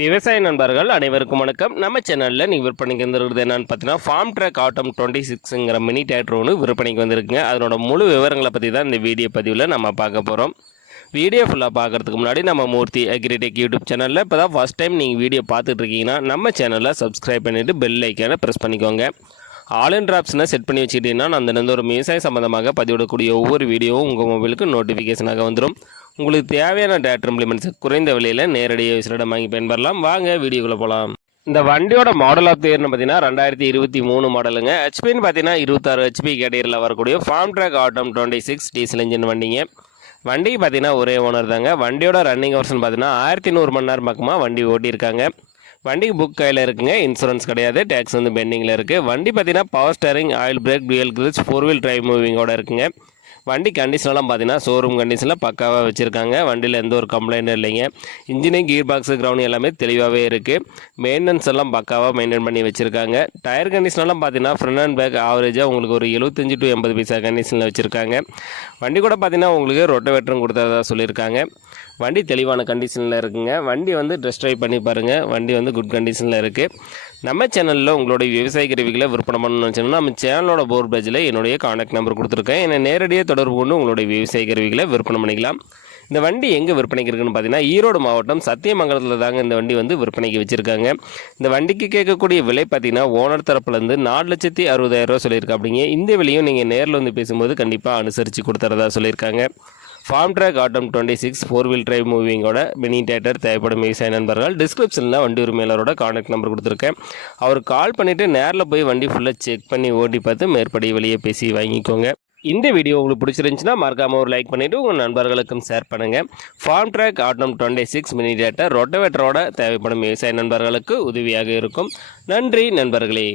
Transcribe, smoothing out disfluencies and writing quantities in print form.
விவசாய நண்பர்கள் அனைவருக்கும் வணக்கம். நம்ம சேனலில் நீங்கள் விற்பனைக்கு வந்துருக்கிறது என்னென்னு பார்த்தீங்கன்னா ஃபார்ம் ட்ராக் ஆட்டம் 26ங்கிற மினி டிராக்டர் ஒன்று விற்பனைக்கு வந்திருக்குங்க. அதனோட முழு விவரங்களை பற்றி தான் இந்த வீடியோ பதிவில் நம்ம பார்க்க போகிறோம். வீடியோ ஃபுல்லாக பார்க்குறதுக்கு முன்னாடி நம்ம மூர்த்தி அக்ரிடெக் யூடியூப் சேனலில் இப்போ தான் ஃபஸ்ட் டைம் நீங்கள் வீடியோ பார்த்துட்ருக்கீங்கன்னா நம்ம சேனலில் சப்ஸ்கிரைப் பண்ணிவிட்டு பெல் ஐக்கானை ப்ரெஸ் பண்ணிக்கோங்க. ஆல் அண்ட் ஆப்ஷனை செட் பண்ணி வச்சுக்கிட்டீங்கன்னா அந்த ஒரு விவசாய சம்மந்தமாக பதிவிடக்கூடிய ஒவ்வொரு வீடியோவும் உங்கள் மொபைலுக்கு நோட்டிஃபிகேஷனாக வந்துடும். உங்களுக்கு தேவையான டேட்டா இம்ப்ளிமெண்ட்ஸ் குறைந்த விலையில் நேரடியாக விசிலிடம் வாங்கி பயன்பெறலாம். வாங்க வீடியோக்குள்ளே போகலாம். இந்த வண்டியோட மாடல் ஆஃப் இயர்னு பார்த்தீங்கன்னா 2023 மாடலுங்க. ஹெச்பின்னு பார்த்தீங்கன்னா 26 ஹெச்பி கேட்டகரியில் வரக்கூடிய ஃபார்ம் ட்ராக் ஆட்டம் 26 டீசல் இன்ஜின் வண்டிங்க. வண்டிக்கு பார்த்தீங்கன்னா ஒரே ஓனர் தாங்க. வண்டியோட ரன்னிங் ஹவர்ஸ்னு பார்த்தீங்கன்னா 1100 மணி நேரம் பக்கமாக வண்டி ஓட்டியிருக்காங்க. வண்டிக்கு புக் கையில் இருக்குங்க. இன்சூரன்ஸ் கிடையாது. டேக்ஸ் வந்து பெண்டிங்கில் இருக்குது. வண்டி பார்த்தீங்கன்னா power steering, oil brake, dual grills, 4 wheel drive மூவிங்கோட இருக்குங்க. வண்டி கண்டிஷனெலாம் பார்த்தீங்கன்னா ஷோரூம் கண்டிஷனில் பக்காவாக வச்சுருக்காங்க. வண்டியில் எந்த ஒரு கம்ப்ளைண்ட்டும் இல்லைங்க. இன்ஜினு, கீர் பாக்ஸு, கிரவுண்ட் எல்லாமே தெளிவாகவே இருக்குது. மெயின்டெனன்ஸ் எல்லாம் பக்காவாக மெயின்டைன் பண்ணி வச்சுருக்காங்க. டயர் கண்டிஷனெலாம் பார்த்தீங்கன்னா ஃப்ரண்ட் அண்ட் பேக் ஆவரேஜாக உங்களுக்கு ஒரு 75 to 80 பைசா கண்டிஷனில் வச்சுருக்காங்க. வண்டி கூட பார்த்தீங்கன்னா உங்களுக்கு ரொட்டவேட்டரும் கொடுத்ததா சொல்லியிருக்காங்க. வண்டி தெளிவான கண்டிஷனில் இருக்குங்க. வண்டி வந்து டெஸ்ட் ட்ரைவ் பண்ணி பாருங்கள். வண்டி வந்து குட் கண்டிஷனில் இருக்குது. நம்ம சேனலில் உங்களுடைய விவசாய கருவிகளை விற்பனை பண்ணணும்னு வச்சோம்னா நம்ம சேனலோட போர்ட் பேஜில் என்னுடைய கான்டாக்ட் நம்பர் கொடுத்துருக்கேன். என்னை நேரடியாக தொடர்பு கொண்டு உங்களுடைய விவசாய கருவிகளை விற்பனை பண்ணிக்கலாம். இந்த வண்டி எங்கே விற்பனைக்கு இருக்குன்னு பார்த்தீங்கன்னா ஈரோடு மாவட்டம் சத்தியமங்கலத்தில் தாங்க இந்த வண்டி வந்து விற்பனைக்கு வச்சுருக்காங்க. இந்த வண்டிக்கு கேட்கக்கூடிய விலை பார்த்தீங்கன்னா ஓனர் தரப்புலேருந்து 4,60,000 சொல்லியிருக்கா. அப்படிங்க இந்த விலையும் நீங்கள் நேரில் வந்து பேசும்போது கண்டிப்பாக அனுசரித்து கொடுத்துறதா சொல்லியிருக்காங்க. ஃபார்ம் ட்ராக் ஆட்டம் 26 4 வீல் டிரைவ் மூவிங்கோட மினி டிராக்டர் தேவைப்படும் விவசாய நண்பர்கள் டிஸ்கிரிப்ஷனில் வண்டி உரிமையாளரோட கான்டாக்ட் நம்பர் கொடுத்துருக்கேன். அவர் கால் பண்ணிவிட்டு நேரில் போய் வண்டி ஃபுல்லாக செக் பண்ணி ஓட்டி பார்த்து மேற்படி வெளியே பேசி வாங்கிக்கோங்க. இந்த வீடியோ உங்களுக்கு பிடிச்சிருந்துச்சுன்னா மறக்காமல் ஒரு லைக் பண்ணிவிட்டு உங்கள் நண்பர்களுக்கும் ஷேர் பண்ணுங்கள். ஃபார்ம் ட்ராக் ஆட்டம் 26 மினி டிராக்டர் ரொட்டவேட்டரோட தேவைப்படும் விவசாய நண்பர்களுக்கு உதவியாக இருக்கும். நன்றி நண்பர்களே.